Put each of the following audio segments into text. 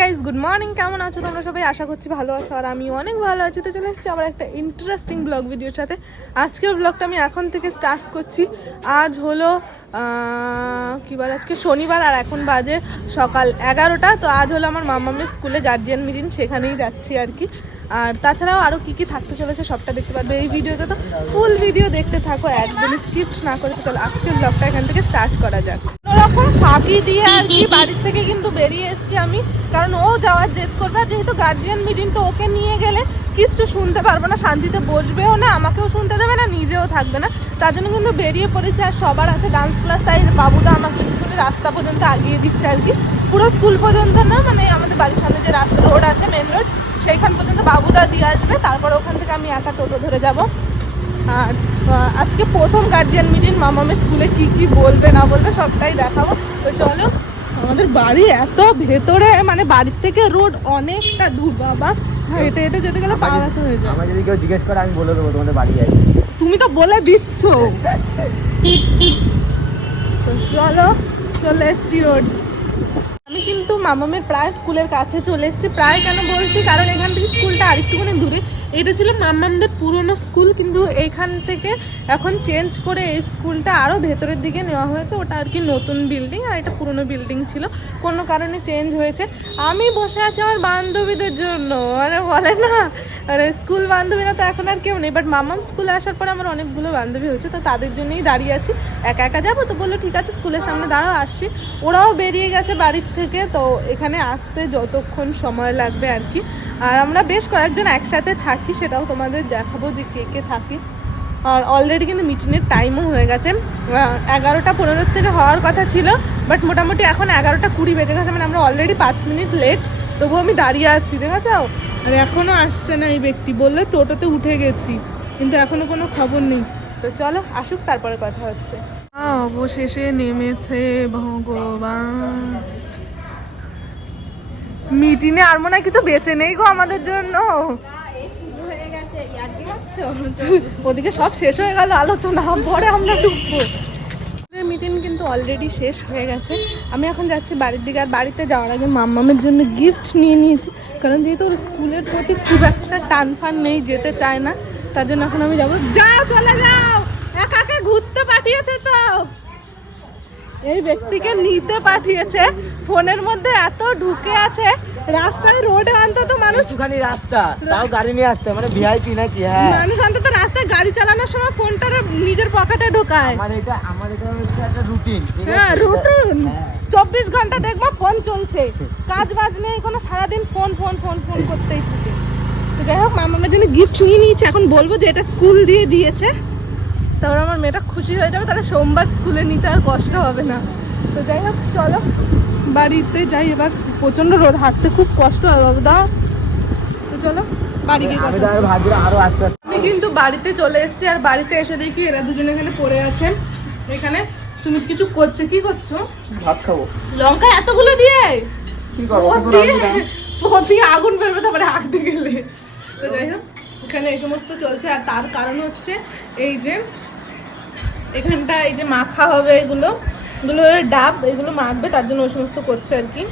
Guys good morning কেমন আছো? তোমরা সবাই আশা করছি ভালো আছো, আর আমি অনেক ভালো আছি। তো চলে এসেছি আমার একটা ইন্টারেস্টিং ব্লগ ভিডিওর সাথে। আজকের ব্লগটা আমি এখন থেকে স্টার্ট করছি। আজ হলো কি বার আজকে শনিবার আর এখন বাজে সকাল এগারোটা। তো আজ হলো আমার মামামের স্কুলে গার্জিয়ান মিটিং সেখানেই যাচ্ছি আর কি। আর তাছাড়াও আরও কী কী থাকতে চলেছে সবটা দেখতে পারবে এই ভিডিওতে। তো ফুল ভিডিও দেখতে থাকো, একদম স্কিপ্ট না করে চলো, আজকের ব্লগটা এখান থেকে স্টার্ট করা যাক। রকম ফাঁকি দিয়ে আর কি বাড়ির থেকে কিন্তু বেরিয়ে এসেছি আমি, কারণ ও যাওয়ার জেদ করবে যেহেতু গার্জিয়ান মিটিং তো ওকে নিয়ে গেলে কিচ্ছু শুনতে পারব না, শান্তিতে বসবেও না, আমাকেও শুনতে দেবে না, নিজেও থাকবে না। তার জন্য কিন্তু বেরিয়ে পড়েছি আর সবার আছে ডান্স ক্লাস তাই বাবুদা আমাকে একটুখানি রাস্তা পর্যন্ত আগিয়ে দিচ্ছে আর কি। পুরো স্কুল পর্যন্ত না মানে আমাদের বাড়ির সামনে যে রাস্তা রোড আছে মেন রোড সেইখান পর্যন্ত বাবুদা দিয়ে আসবে, তারপর ওখান থেকে আমি একা টোটো ধরে যাব। আর আজকে প্রথম গার্জিয়ান মিটিং মামামের স্কুলে কি কি বলবে, না বলবে, সবটাই দেখাবো। তো চলো, আমাদের বাড়ি এত ভেতরে মানে বাড়ির থেকে রোড অনেকটা দূর, বাবা। হেঁটে এটা যেতে গেলে পা ব্যথা হয়ে যায়। আমার যদি কেউ জিজ্ঞেস করে আমি বলে দেবো তোমাদের বাড়ি যাই। তুমি তো বলে দিচ্ছ। তো চলো চলে এসছি রোড আমি কিন্তু মামামের প্রায় স্কুলের কাছে চলে এসেছি। প্রায় কেন বলছি? কারণ এখান থেকে স্কুলটা আরেকটুখানি দূরে। এটা ছিল মামামদের পুরনো স্কুল, কিন্তু এখান থেকে এখন চেঞ্জ করে এই স্কুলটা আরও ভেতরের দিকে নেওয়া হয়েছে। ওটা আর কি নতুন বিল্ডিং আর এটা পুরনো বিল্ডিং ছিল। কোনো কারণে চেঞ্জ হয়েছে। আমি বসে আছি আমার বান্ধবীদের জন্য। মানে বলে না। আরে স্কুল বান্ধবীরা তো এখন আর কেউ নেই। বাট মামাম স্কুলে আসার পরে আমার অনেকগুলো বান্ধবী হয়েছে, তো তাদের জন্যই দাঁড়িয়ে আছি। একা একা যাব? তো বলল, ঠিক আছে, স্কুলের সামনে দাঁড়াও, আসছি। ওরাও বেরিয়ে গেছে। বাড়ির থেকে, তো এখানে আসতে যতক্ষণ সময় লাগবে আর কি। আর আমরা বেশ কয়েকজন একসাথে থাকি, সেটাও তোমাদের দেখাবো যে কে কে থাকি। আর অলরেডি কিন্তু মিটিংয়ের টাইমও হয়ে গেছে। এগারোটা পনেরোর থেকে হওয়ার কথা ছিল বাট মোটামুটি এখন এগারোটা কুড়ি বেজে গেছে মানে আমরা অলরেডি পাঁচ মিনিট লেট তবুও আমি দাঁড়িয়ে আছি, দেখেছ? আর এখনও আসছে না এই ব্যক্তি, বললে টোটোতে উঠে গেছি, কিন্তু এখনও কোনো খবর নেই। তো চলো, আসুক, তারপরে কথা হচ্ছে। অবশেষে নেমেছে ভগবান। মিটিংয়ে আর মনে কিছু বেঁচে নেই গো আমাদের জন্য। ওদিকে সব শেষ হয়ে গেল, আলোচনা, পরে আমরা ঢুকবো। মিটিং কিন্তু অলরেডি শেষ হয়ে গেছে। আমি এখন যাচ্ছি বাড়ির দিকে, আর বাড়িতে যাওয়ার আগে মাম্মামের জন্য গিফট নিয়ে নিয়েছি। কারণ যেহেতু ওর স্কুলের প্রতি খুব একটা টান ফান নেই, যেতে চায় না, তার জন্য এখন আমি যাব। যাও, চলে যাও! একাকে ঘুরতে পাঠিয়েছে তো। এই ব্যক্তিকে নিতে পাঠিয়েছে। ফোনের মধ্যে এত ঢুকে আছে। রাস্তায় রোডে অন্তত মানুষ একটুখানি রাস্তা তাও গাড়ি নিয়ে আসতে মানে ভিআইপি নাকি? হ্যাঁ। মানুষ অন্তত রাস্তায় গাড়ি চালানোর সময় ফোনটা নিজের পকেটে ঢোকায়। আমার এটা আমার এটা হচ্ছে একটা রুটিন হ্যাঁ রুটিন চব্বিশ ঘণ্টা দেখব ফোন চলছে। কাজ বাজ নেই কোনো সারাদিন ফোন ফোন ফোন ফোন করতেই থাকে। তো যাই হোক মামার জন্য গিফট নিয়ে নিয়েছে। এখন বলব যে এটা স্কুল দিয়ে দিয়েছে। তারপর আমার মেয়েটা খুশি হয়ে যাবে তাহলে সোমবার স্কুলে নিতে আর কষ্ট হবে না। তো যাই হোক চলো বাড়িতে যাই এবার। প্রচণ্ড রোদ হাঁটতে খুব কষ্ট হয় বাবু। দা তো চলো বাড়ি গিয়ে আমি কিন্তু বাড়িতে চলে এসেছি আর বাড়িতে এসে দেখি এরা দুজন এখানে পড়ে আছে এখানে তুমি কিছু করছ? কি করছ? ভাত খাব। লঙ্কা এতগুলো দিয়ে? কি করব? পোত দিয়ে আগুন বেরোবে তারপরে হাঁকতে গেলে। তো যাই হোক এখানে এই সমস্ত চলছে আর তার কারণ হচ্ছে এই যে এখানটা এই যে মাখা হবে এগুলো এগুলো ডাব, এগুলো মাখবে, তার জন্য ওই সমস্ত করছে আর কি।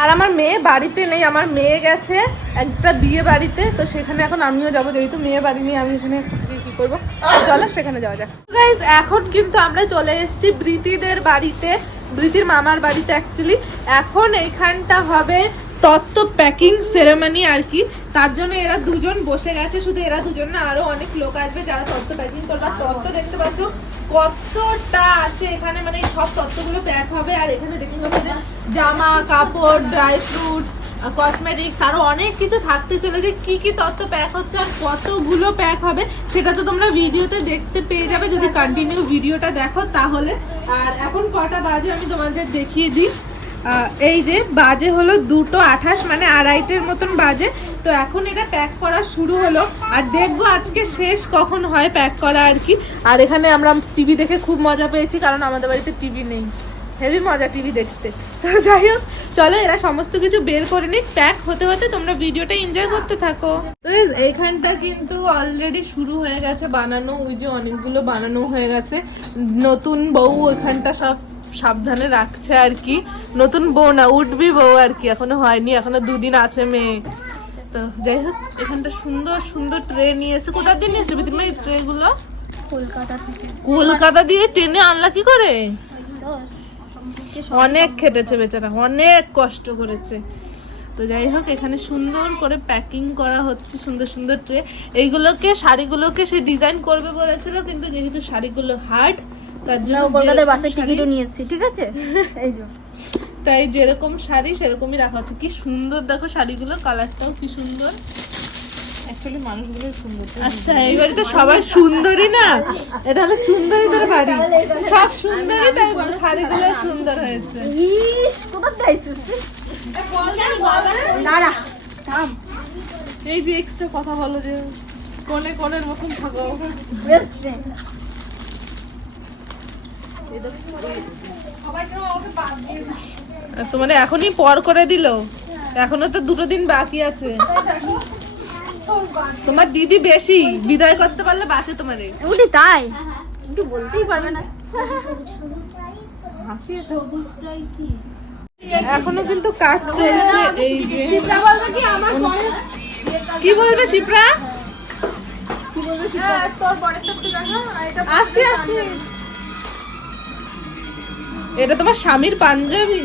আর আমার মেয়ে বাড়িতে নেই, আমার মেয়ে গেছে একটা বিয়ে বাড়িতে, তো সেখানে এখন আমিও যাব, যেহেতু মেয়ে বাড়ি নিয়ে আমি এখানে কি করব? চলো সেখানে যাওয়া যাক। এখন কিন্তু আমরা চলে এসেছি বৃতিদের বাড়িতে বৃতির মামার বাড়িতে অ্যাকচুয়ালি এখন এইখানটা হবে তত্ত্ব প্যাকিং সেরেমনি আর কি। তার জন্য এরা দুজন বসে গেছে। শুধু এরা দুজন না আরও অনেক লোক আসবে যারা তত্ত্ব প্যাকিং করবে। তত্ত্ব দেখতে পাচ্ছ কতটা আছে এখানে। মানে সব তত্ত্বগুলো প্যাক হবে। আর এখানে দেখতে পাচ্ছ যে জামা কাপড় ড্রাই ফ্রুটস কসমেটিক্স আরও অনেক কিছু থাকতে চলে যে কি কি তত্ত্ব প্যাক হচ্ছে আর কতগুলো প্যাক হবে সেটা তো তোমরা ভিডিওতে দেখতে পেয়ে যাবে। যদি কন্টিনিউ ভিডিওটা দেখো তাহলে। আর এখন কটা বাজে আমি তোমাদের দেখিয়ে দিই। এই যে বাজে হলো দুটো আঠাশ মানে আড়াইটের মতন বাজে। তো এখন এটা প্যাক করা শুরু হলো। আর দেখব আজকে শেষ কখন হয় প্যাক করা আর কি। আর এখানে আমরা টিভি দেখে খুব মজা পেয়েছি, কারণ আমাদের বাড়িতে টিভি নেই। হেভি মজা টিভি দেখতে। যাই হোক, চলো এরা সমস্ত কিছু বের করে নিক। প্যাক হতে হতে তোমরা ভিডিওটা এনজয় করতে থাকো। তো এইখানটা কিন্তু অলরেডি শুরু হয়ে গেছে বানানো। ওই যে অনেকগুলো বানানো হয়ে গেছে। নতুন বউ এখানটা সব সাবধানে রাখছে আর কি। নতুন বউ না উঠবি বউ আর কি এখনও হয়নি এখনও দুদিন আছে মেয়ে। তো যাই হোক এখানটা সুন্দর সুন্দর ট্রে নিয়ে এসে কোথা দিয়ে নিয়ে এসে বিদিন এই ট্রে গুলো? কলকাতা থেকে। কলকাতা দিয়ে ট্রেনে আনলা কি করে? অনেক খেটেছে বেচারা অনেক কষ্ট করেছে। তো যাই হোক এখানে সুন্দর করে প্যাকিং করা হচ্ছে সুন্দর সুন্দর ট্রে এইগুলোকে শাড়িগুলোকে সে ডিজাইন করবে বলেছিল কিন্তু যেহেতু শাড়িগুলো হার্ড তার জন্য কলকাতার বাসের টিকিটও নিয়ে এসেছি ঠিক আছে? এই যে। তাই যেরকম শাড়ি সেরকমই রাখা হচ্ছে। কি সুন্দর দেখো শাড়িগুলো কালারটাও কি সুন্দর। অ্যাকচুয়ালি মানুষগুলো সুন্দর আচ্ছা এই বাড়িতে সবাই সুন্দরী না? এটা হলো সুন্দরীদের বাড়ি। সব সুন্দরী তাই শাড়িগুলো সুন্দর হয়েছে। ইস কোথা? এই যে এক্সট্রা কথা বলো যে কোনে কোনের মতন থাকো। নে তো মানে এখনই পর করে দিল। এখনও তো দুটো দিন বাকি আছে। তোমার দিদি বেশি বিদায় করতে পারলে বাঁচে তোমারে উঠি তাই? একটু বলতেই পারবে না। এখনও কিন্তু কাজ চলছে এই যে। বলবে কি কি বলবে শিপ্রা? তোর পরের তো দেখা আসি আসি। এটা তোমার স্বামীর পাঞ্জাবি?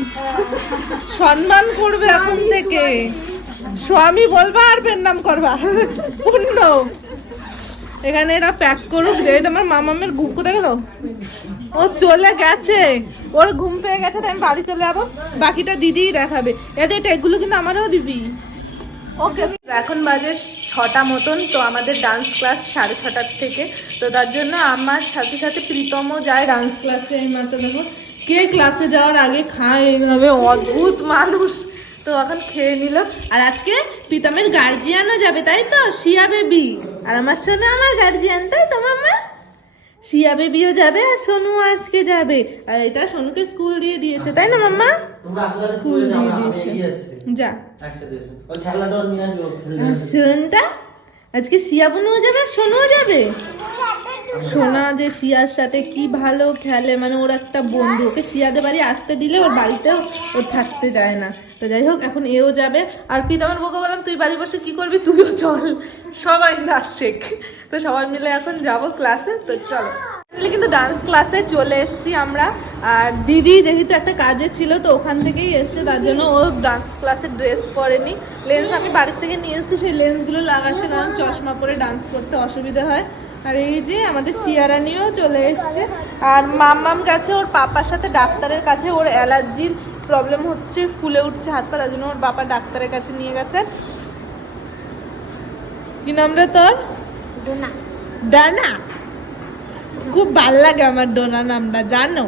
সম্মান করবে এখন থেকে। স্বামী। বলবা আর পেন নাম করবা। পূর্ণ এখানে এরা প্যাক করুক। যে তোমার মামামের ঘুম কোথায় গেল ও চলে গেছে। ওর ঘুম পেয়ে গেছে তাই আমি বাড়ি চলে যাব। বাকিটা দিদিই দেখাবে। এদের এটা এগুলো কিন্তু আমারও দিবি। ওকে। এখন বাজে ছটা মতন তো আমাদের ডান্স ক্লাস সাড়ে ছটার থেকে। তো তার জন্য আমার সাথে সাথে প্রীতমও যায় ডান্স ক্লাসে এই মাত্র দেখো। কে ক্লাসে যাওয়ার আগে খায় এইভাবে? অদ্ভুত মানুষ। তো এখন খেয়ে নিল। আর আজকে প্রীতমের গার্জিয়ানও যাবে তাই তো? শিয়া বেবি আর আমার সঙ্গে আমার গার্জিয়ান তাই তো মামা শিয়া বেবিও যাবে আর সোনু আজকে যাবে। আর এটা সোনুকে স্কুল দিয়ে দিয়েছে তাই না মাম্মা? স্কুল দিয়ে দিয়েছে। যা। সোনটা? আজকে শিয়া বোনও যাবে আর সোনুও যাবে? সোনা যে শিয়ার সাথে কি ভালো খেলে মানে ওর একটা বন্ধু, ওকে শিয়াদের বাড়ি আসতে দিলে ওর বাড়িতেও ওর থাকতে যায় না। তো যাই হোক, এখন এও যাবে। আর পিতামার বকে বললাম, তুই বাড়ি বসে কি করবি? তুইও চল। সবাই নাচ শেখ তো সবাই মিলে এখন যাব ক্লাসে তো চলো। কিন্তু ডান্স ক্লাসে চলে এসেছি আমরা। আর দিদি যেহেতু একটা কাজে ছিল, তো ওখান থেকেই এসছে। তার জন্য ও ডান্স ক্লাসে ড্রেস পরেনি। লেন্স আমি বাড়ির থেকে নিয়ে এসেছি, সেই লেন্সগুলো লাগাচ্ছে, কারণ চশমা পরে ডান্স করতে অসুবিধা হয়। আর এই যে আমাদের সিয়ারানিও চলে এসছে। আর মাম্মাম গেছে ওর পাপার সাথে ডাক্তারের কাছে ওর অ্যালার্জির প্রবলেম হচ্ছে ফুলে উঠছে হাত পা তার জন্য ওর বাবা ডাক্তারের কাছে নিয়ে গেছে। কি নাম রে তোর? ডোনা। খুব ভালো লাগে আমার ডোনা নামটা জানো?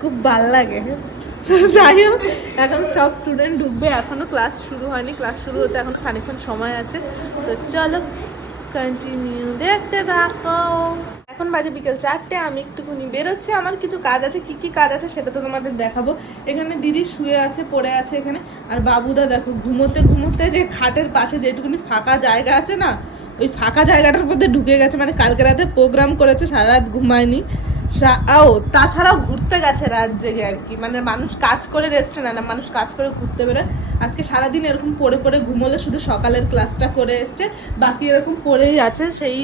খুব ভালো লাগে। যাই হোক এখন সব স্টুডেন্ট ঢুকবে এখনও ক্লাস শুরু হয়নি ক্লাস শুরু হতে এখন খানিকক্ষণ সময় আছে। তো চলো কন্টিনিউ দেখতে থাকো। এখন বাজে বিকেল চারটে, আমি একটুখানি বেরোচ্ছি। আমার কিছু কাজ আছে, কি কি কাজ আছে সেটা তো তোমাদের দেখাবো। এখানে দিদি শুয়ে আছে, পড়ে আছে এখানে। আর বাবুদা দেখো, ঘুমোতে ঘুমোতে যে খাটের পাশে যেটুকুনি ফাঁকা জায়গা আছে না, ওই ফাঁকা জায়গাটার মধ্যে ঢুকে গেছে। মানে কালকে রাতে প্রোগ্রাম করেছে, সারা রাত ঘুমায়নি। ও, তাছাড়াও ঘুরতে গেছে রাত জেগে আর কি। মানে মানুষ কাজ করে রেস্টে নেয় না, মানুষ কাজ করে ঘুরতে বেরোয়। আজকে সারাদিন এরকম পড়ে পড়ে ঘুমোলে শুধু সকালের ক্লাসটা করে এসছে, বাকি এরকম পড়েই আছে, সেই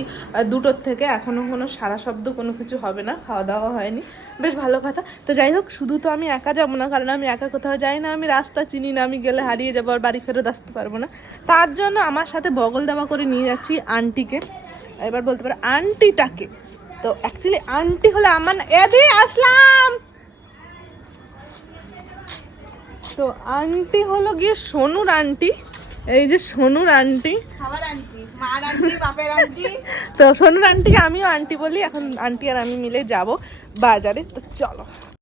দুটোর থেকে। এখনও কোনো সারা শব্দ কোনো কিছু হবে না, খাওয়া দাওয়া হয়নি। বেশ ভালো কথা। তো যাই হোক, শুধু তো আমি একা যাব না, কারণ আমি একা কোথাও যাই না, আমি রাস্তা চিনি না, আমি গেলে হারিয়ে যাব, আর বাড়ি ফেরত আসতে পারব না। তার জন্য আমার সাথে বগল দেওয়া করে নিয়ে যাচ্ছি আন্টিকে। এবার বলতে পারো, আন্টিটাকে। তো অ্যাকচুয়ালি আন্টি হলো আমার এদি আসলাম। তো আন্টি হলো গিয়ে সোনুর আন্টি এই যে সোনুর আন্টি খাবার আন্টি মার আন্টি বাপের আন্টি তো সোনুর আন্টিকে আমিও আন্টি বলি। এখন আন্টি আর আমি মিলে যাব বাজারে। তো চলো।